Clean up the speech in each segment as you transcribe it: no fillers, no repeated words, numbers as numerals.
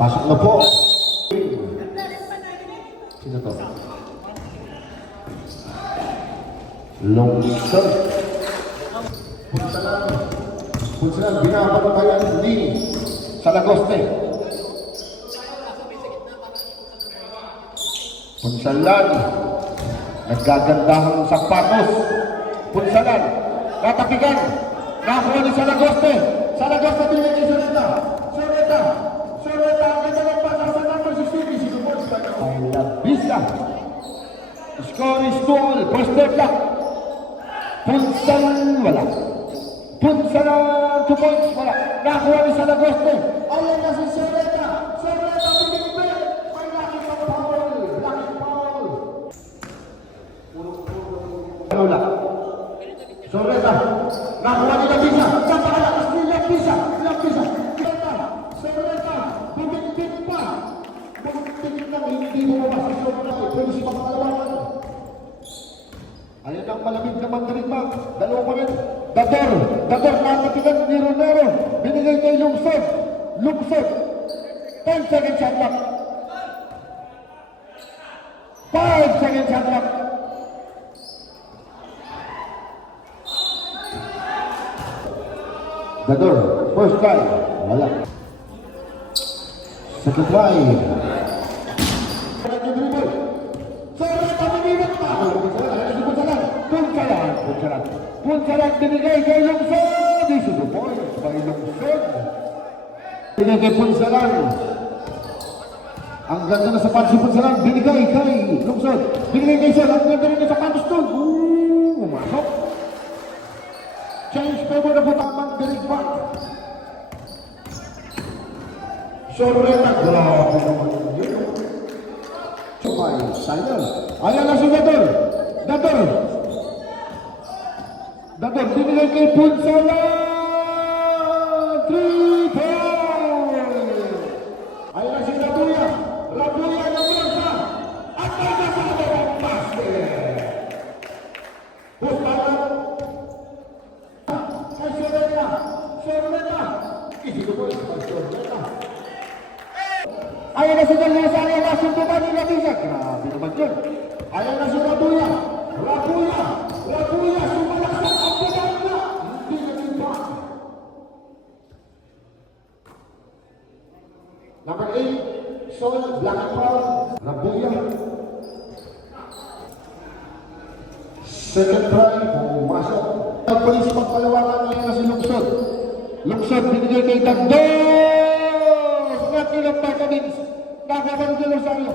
Pasok na po. Sino to? Longshot. Punsalan, binabantayan ni Salagoste. Punsalan, nagagandahang sapatos. Punsalan, natapigan. Nakuha ni Salagoste. Salagoste, binigay kay Soreta. Soreta, ang ganda ng pasa sa number 16. Sinubos pa niya. Ay, labisa. Score is 2-all. First third lock. Punsalan, wala. Punsalan, 2 points, wala. Nakuha ni Salagoste. Ayan na si Soreta. Soreta, binigay. May lakit ang foul. Lakit foul. Wala. Soreta, nakuha ni Labisa. Napakalakas ni Labisa. Soreta, bumigpit pa. Bumigpit lang, hindi bumabas si Soreta. Pwede si pangalawanan. Ayan ang malamig na mandirigma. Dalawa pa rin. Dador, nakatigan ni Ronero. Binigay kay Lungsod. 10 seconds shot clock. 5 seconds shot clock. Dador, first try. Wala. Second try. Soreta, binibig pa. Punsalan, binigay kay Lungsod. This is the point by Lungsod. Binigay kay Punsalan. Ang ganda na sapatos si Punsalan. Binigay kay Lungsod. Binigay kay Sol. Ang ganda rin na sapatos doon. Umasok. Change favor na po tamang dirigma. Soreta, grabe naman yun. Sumay, sayang. Ayan na si Dador. Dador, binigay kay Punsalan. 3 points. Ayan na si Rabuya na Mesa. At nagkasama ang basket. Pustalan. Kay Soreta. Isito po kay Soreta. Ayan na si Mesa. Ayan na si Tuman ni Labisa. Grabe naman yun. Ayan na si Rabuya. Sumalaksak ang pinay na. Hindi naging pa. Number 8, Sol, black and foul, Rabuya. Second try, pumasok. Nagpalis pagpalawakan ngayon na si Lungsod. Lungsod, binigay kay Tagdos. Nakilang Pacamins. Nakabang si Rosario.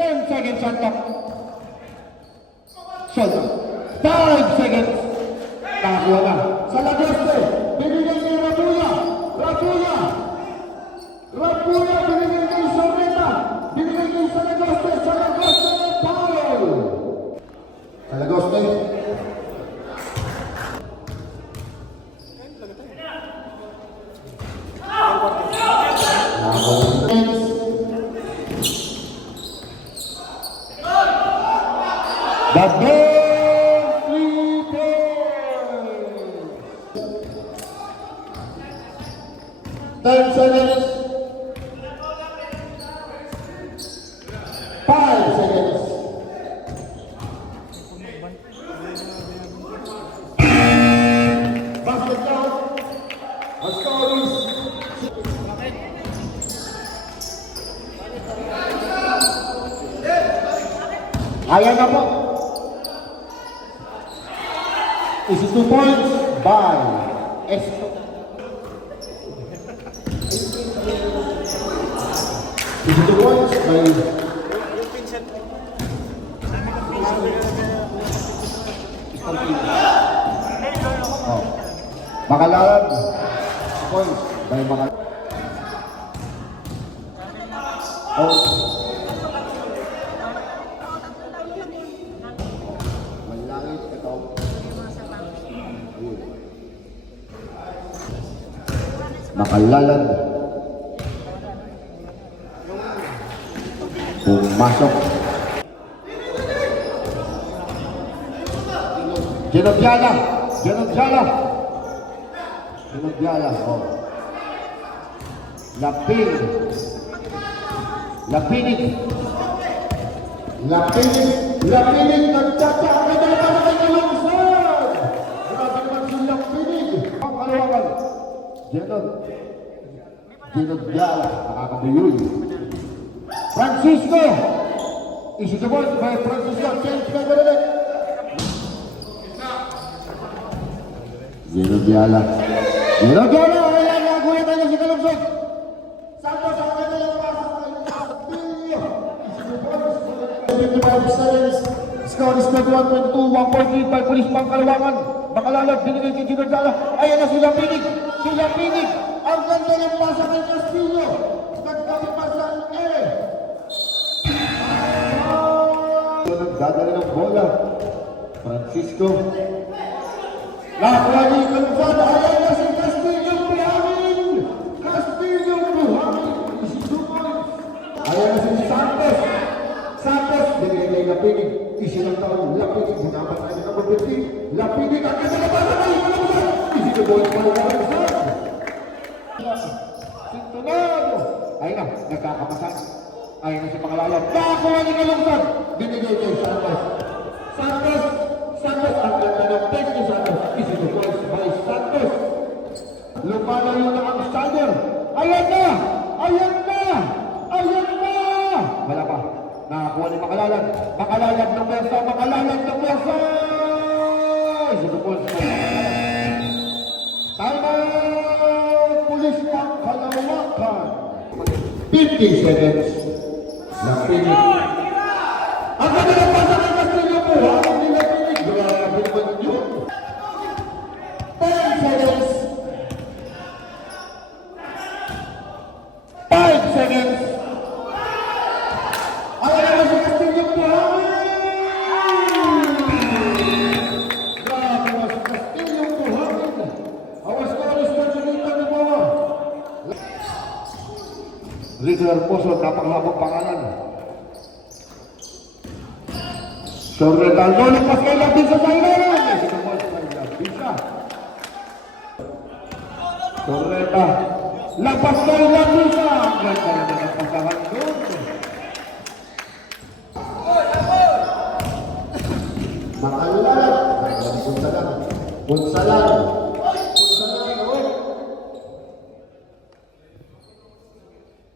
10 seconds on top. Sol, 5 seconds. Nakakuha na. Salagoste, binigay kay Rabuya. Binigay kay Soreta. Binigay kay Salagoste. Foul. Salagoste. Dador. 3 points. 10 seconds. 5 seconds. Basket count. Ang score is ayan na po. Is 2 points by Esto. Is 2 points by Makalalad. Points by Makalalad. Malangit ito. Makalalad. Pumasok. Genobiala. Genobiala. Genobiala. Oh. Lapin. Lapinig. Lapinig. Lapinig. Nagtsatsa. May dalawa na kayo lungsod. Grabe naman si Lapinig. Ang kalawakan. Genobiala. Nakakabuyoy. Francisco. Isisubol by Francisco. Change by Bernadette. Genobiala. Genobiala. Ayan, nagulat tayo si Kalungsod. Santos, ang kanya lang pasok kay Castillo. Isisubol. 55 seconds. Score is 21-22. 1.35. Pulis pang kalawangan. Makalalad. Binigay kay Genobiala. Ayan na si Lapinig. Si Lapinig. Ang ganda ng pasok kay Castillo. Nagkakipasan eh. Nagdadala ng bola. Francisco. Nakuha ni Kalungsod. Ayan na si Castillo Buhangin. Castillo Buhangin. Isisubol. Ayan na si Santos. Santos. Binigay kay Lapinig. Isilang taon. Lapinig. Bunapan tayo ng mabuti. Lapinig. Ang ganda na pasok kay Kalungsod. Isisubol pa rin ang Kalungsod. Sintonado. Ayun na. Nagkakapasan. Ayun na si Pangalala. Nakuha ni Kalungsod. Binigay kay Santos. Santos. Santos. Ang ganda ng text ni Santos. Isisubol by Santos. Lumalayo na ang Sander. Ayan na! Ayan na! Ayan na! Wala pa. Nakakuha ni Makalalag. Makalalag ng pwersa. Makalalag ng pwersa! Isisubol by Makalalag. Time out! Pulis pang kalawakan. 50 seconds. Lapinig. Ang ganda ng pasok ng Castillo po. Ang nila pinig. Grabe naman yun. 10 seconds. 5 seconds. Ayan naman si Castillo po. Grabe naman si Castillo po. Awas ko alis na sinita ni mo. Rico Hermoso, napanghabang pangalan. Sorretal, lupas kay Labisa sa ilalim. Sinumol kay Labisa. Sorreta, lapas kay Labisa. Ang ganda na ng pagkahan doon. Makalalat. Punsalan. Punsalan. Punsalan.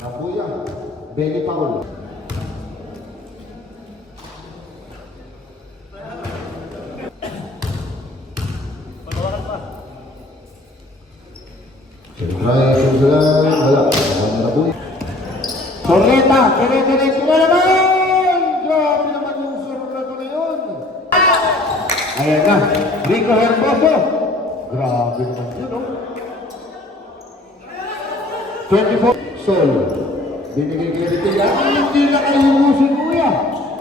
Rabuya. Benny Paul. Sorreta, kire-diretso na naman! Grabe naman yung Sorreta na yun! Ayan na, Rico Hermoso! Grabe naman yun, no? 24, Sol. Binigay kay Ritila. Hindi na kayo humusin, kuya!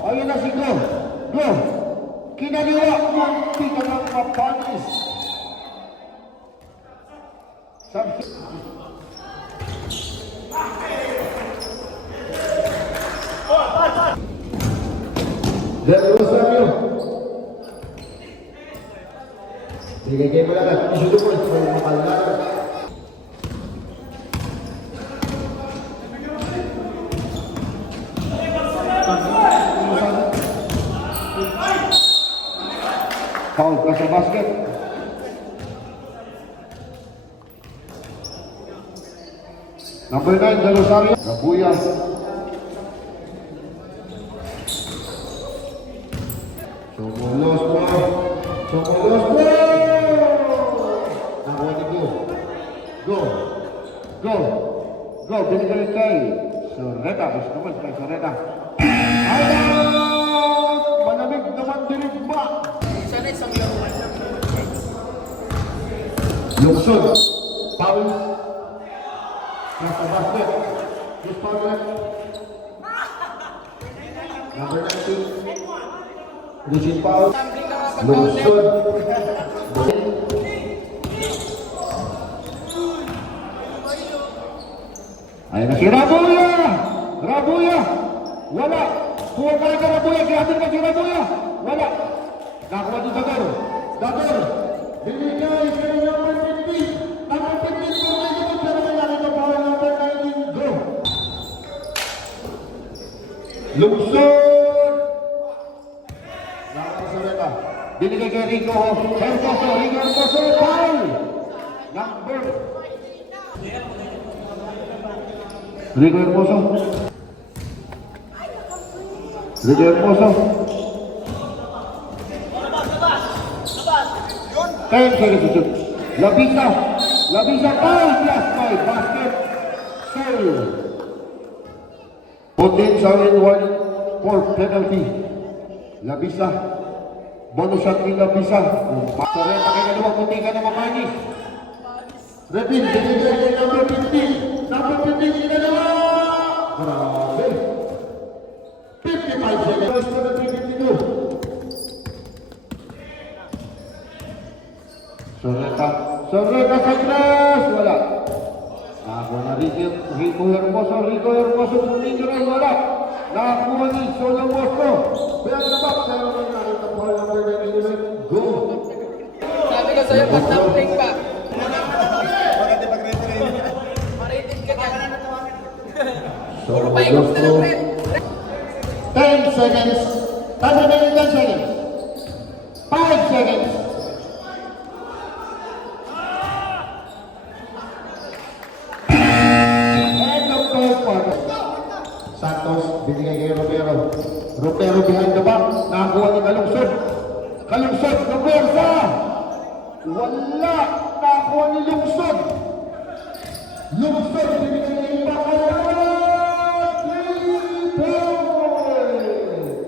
Ayan na si Go! Go! Kinaliwa, munti ka ng mapanis! Del Rosario. Bigay mo lang at isudupol sa mga palalan. Foul ka sa basket. Number 9, Del Rosario. Rabuya. Sumulos po. Sumulos po. Nakuha ni Go. Go. Go. Go. Binigay kay Sorreta. Gusto mo kay Sorreta. Out! Malamig naman dirigma. Sana isang laruan lang. Lungsod. Foul. Nasa basket. Just foul left. Number 19. Lucien Paul. Lungsod. Ayan na si Rabuya. Rabuya. Wala. Tuwa ka rin ka Rabuya. Grabe ka si Rabuya. Wala. Nakuha ni Dadaro. Lungsod! Nakapasalita. Binigay kay Rico Hermoso. Rico Hermoso, foul! Number. Rico Hermoso. Rico Hermoso. 10 seconds to shoot. Labisa. Labisa, foul! Plus 5. Basket. Save. Potential in 1 for penalty. Labisa. Bonus shot ni Labisa. Soreta kay dalawang puti ka na mamanis. Repin, binigay kay number 15. Number 15, ginagawa! Grabe. 55 seconds. First to the 352. Soreta. Soreta sa glass. Wala. Nakakuha na Rico Hermoso. Rico Hermoso. Tumingin wala. Nakakuha ni Solo Bosco. Behind the back. Pero may nakita po number 99. Go. Sabi ko sa'yo, pag dumpling ka. Maritin ka ka. Solo Paikot na Bosco. lang, Red. 10 seconds. Time remaining 10 seconds. 5 seconds. End of third quarter. Santos, binigay kay Romero. Romero behind the back. Nakakuha ni Kalungsod. Kalungsod, Roberta! Wala! Nakakuha ni Lungsod. Lungsod, binigay kay Ipakawa. 3 points!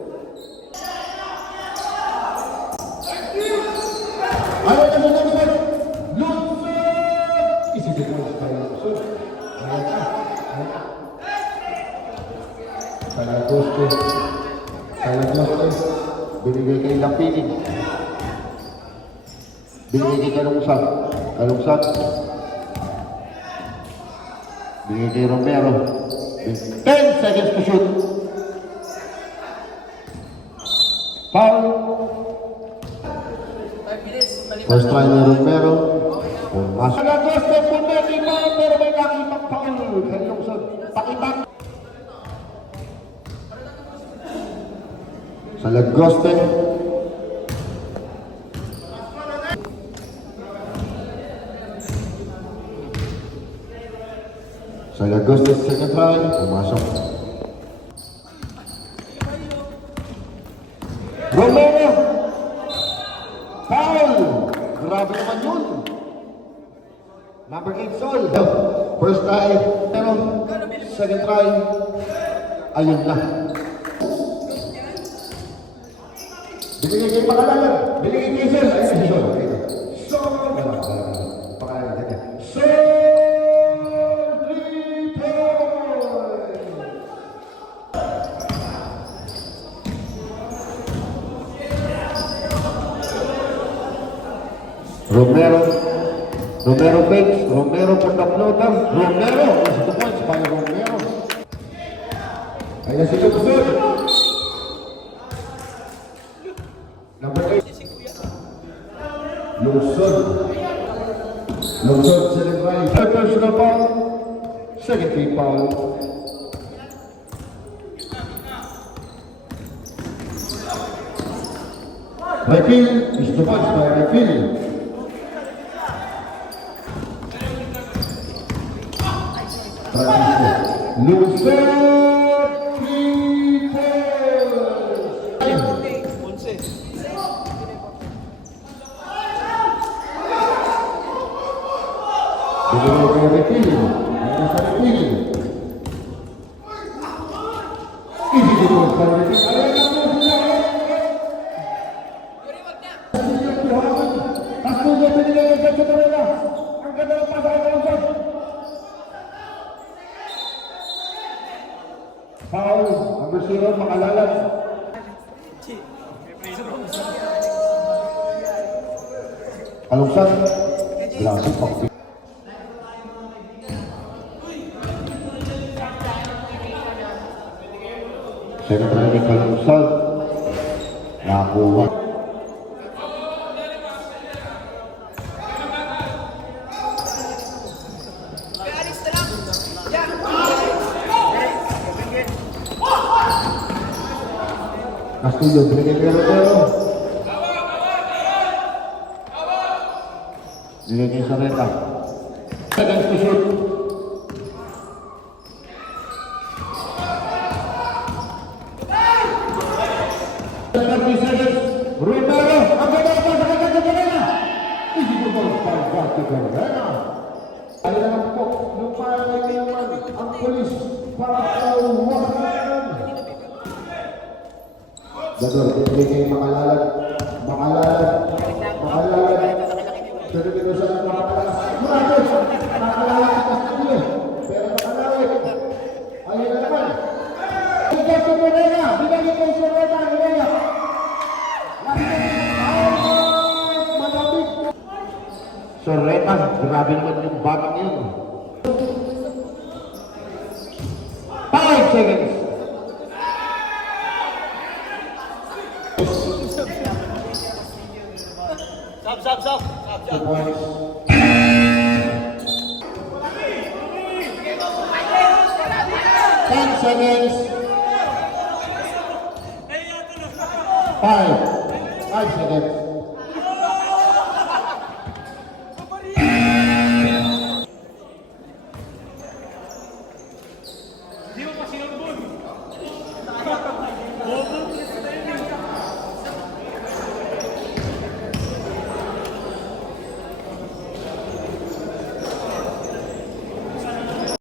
Ayaw na si Lungsod. Lungsod! Isipin mo sa Lungsod. Ayaw ka. Ayaw ka. Salagoste. Salagoste. Binigay kay Lapinig. Binigay kay Kalungsat. Kalungsat. Binigay kay Romero. 10 seconds to shoot. Foul. 5 minutes, maliban First na. try ni Romero. Pumasok. Salagoste. Punta ni Mao. Pero may nakitang foul. Kalungsat. Pakitang. Salagoste. Salagoste second try. Pumasok. Romero. Foul. Grabe naman yun. Number 8 Sol. First try. Pero second try. Ayun na. Binigay kay Pakalalan. Binigay kay Sol. Ayun si Sol. Sol. Pakalalan. Sol. 3 points. Romero. Romero fakes. Romero for the floater. Romero. Is 2 points by Romero. Ayun si Lungsod. Number 8. Lungsod. Lungsod, second try. Third personal foul. Second team foul. Refill is 2 points by Refill. Lungsod, 3 points. Binigay kay Refill. Ayun sa Refill. Easy to post by Refill. Ayun na po sila. Kastudio binigay kay Sergio Torrella. Ang ganda ng pasa kay Lungsod. Foul. Number 0, Pakalalan. Kalungsat. Grabe pa. Second try ni Kalungsat. Nakakuha. Alis na lang. Yan. Castillo, pero. Bigay kay Sareta. Seconds to shoot. Romero, ang ganda pa sa kanya. Hindi ko ba pagkati Carrera? Ay naman po, lumalay naman ang polis para kawasan. Dador, hindi kayo makalalad. Pero dito sa makalalas. Murados, makalalas sa Castillo. Pero makalawit. Ayun na naman. Bigay ko Morena, bigay ko Soreta, Morena. Soreta, grabe naman yung batang yun. 5 seconds. Stop. 2 points. 10 seconds. 5 seconds.